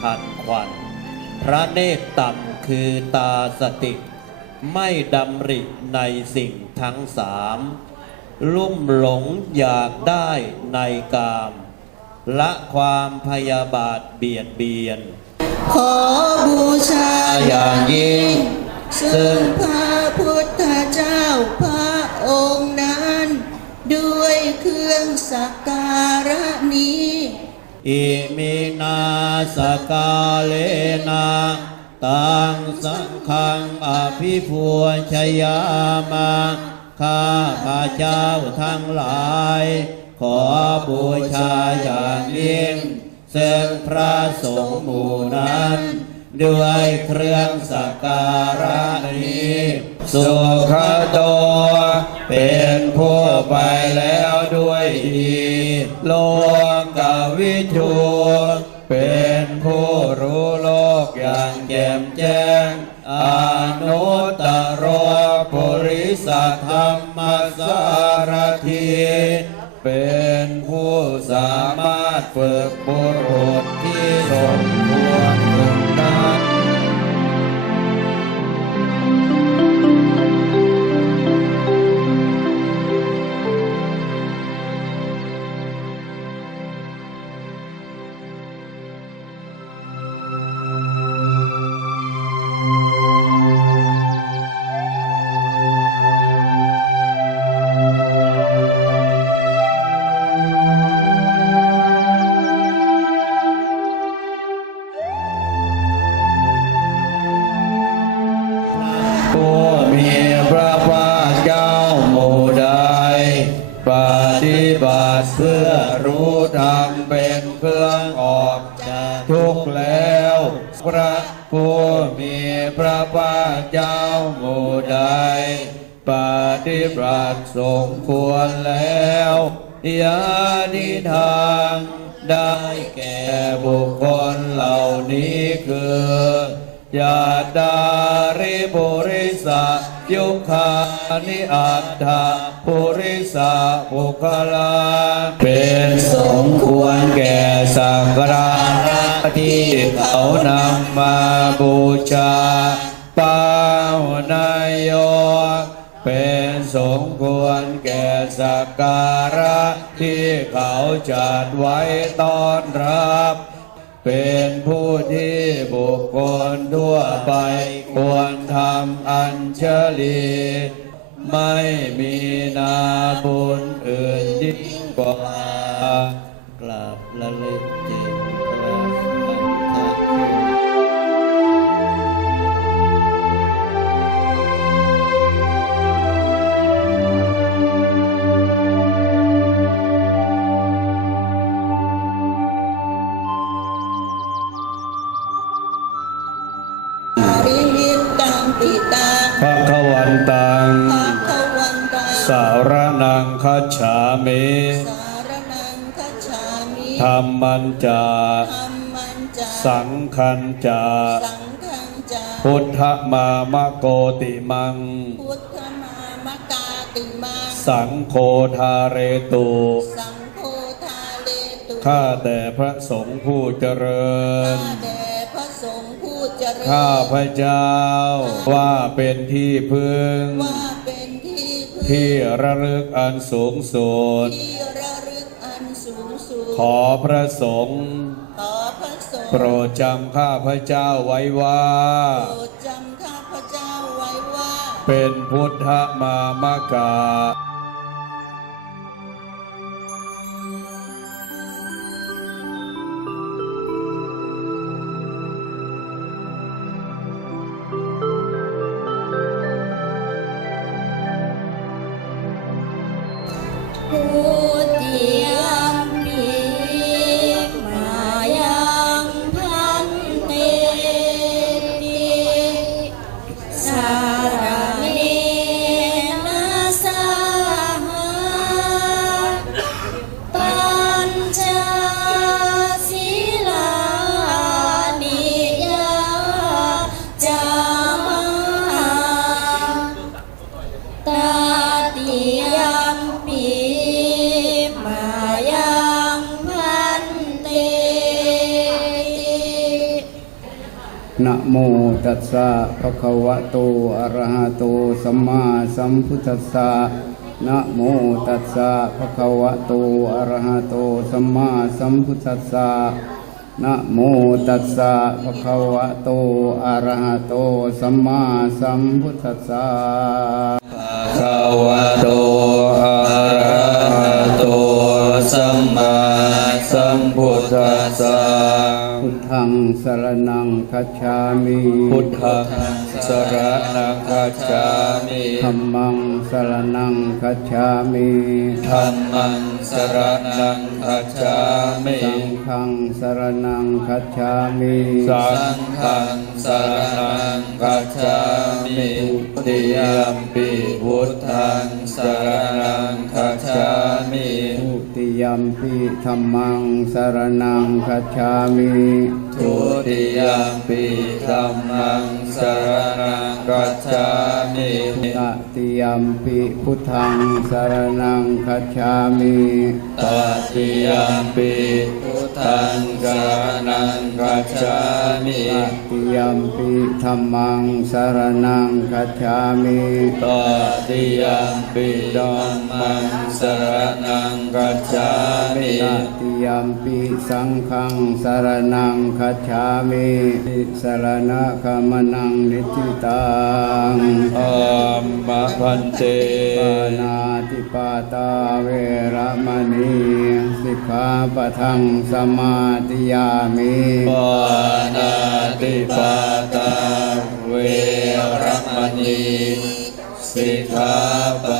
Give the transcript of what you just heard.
ทันควัน พระเนตรต่ำคือตาสติ ไม่ดำริในสิ่งทั้งสามลุ่มหลงอยากได้ในกาม ละความพยาบาทเบียดเบียน ขอบูชาอย่างยิ่ง สกาเลนะตังสังฆังอภิพัวชยามาข้าพระเจ้าทั้งหลาย ขอบูชาอย่างยิ่งซึ่งพระสงฆ์หมู่นั้น ด้วยเครื่องสักการะนี้ สุขโตเป็น มสารทีเป็นผู้สามารถฝึกบุร ธรรมเป็นเครื่องออกจากทุกข์แล้ว พระผู้มีพระภาคเจ้าหมู่ใดปฏิบัติสมควรแล้วยานิทางได้แก่บุคคลเหล่านี้คือยาดาริปุริสะยุคานิอัตถาปุริสะบุคลา จัดไว้ต้อนรับ เป็นผู้ที่บุคคลทั่วไป ควรทำอัญเชลีไม่มีนาบุญอื่นยิ่งกว่ากราบละลึกจิต คัจฉามิสารนังคัจฉามิธรรมันจาธรรมันจา สังคันจา สังฆังจา พุทธมามะโกติมัง พุทธมามกาติมัง สังโฆทาเรตุสังโฆทาเลตุข้าแต่พระสงฆ์ผู้เจริญ ข้าแด่พระสงฆ์ผู้เจริญข้าพระเจ้าว่าเป็นที่พึ่ง ว่าเป็น ที่พึ่งที่ระลึกอันสูงสุด ที่ระลึกอันสูงสุด ขอพระสงฆ์ขอพระสงฆ์โปรดจำข้าพระเจ้าไว้ว่า โปรดจำข้าพระเจ้าไว้ว่า เป็นพุทธมามกา นะโมตัสสะภะคะวะโตอะระหะโตสัมมาสัมพุทธัสสะนะโมตัสสะภะคะวะโตอะระหะโตสัมมาสัมพุทธัสสะนะโมตัสสะภะคะวะโตอะระหะโตสัมมาสัมพุทธัสสะภะคะวะโตอะระหะโตสัมมาสัมพุทธัสสะ สรณังคัจฉามิพุทธังสรณังคัจฉามิธัมมังสรณังคัจฉามิธัมมังสรณังคัจฉามิสังฆังสรณังคัจฉามิสังฆังสรณังคัจฉามิติยัมปิพุทธังสรณังคัจฉามิทุติยัมปิธัมมังสรณังคัจฉามิ ทุติยัมปิธัมมังสรณังคัจฉามิตติยัมปิพุทธังสรณังคัจฉามิตติยัมปิพุทธังสรณังคัจฉามิตติยัมปิธัมมังสรณังคัจฉามิตติยัมปิธัมมังสรณังคัจฉามิตติ ยัมปิสังฆังสารนังคัจฉามิสารณะกามนังนิจิตังอัมมะพันเตปานาติปาตาเวรมณีสิกขาปะทังสมาติยามิปานาติปาตาเวรมณีสิกขาปะ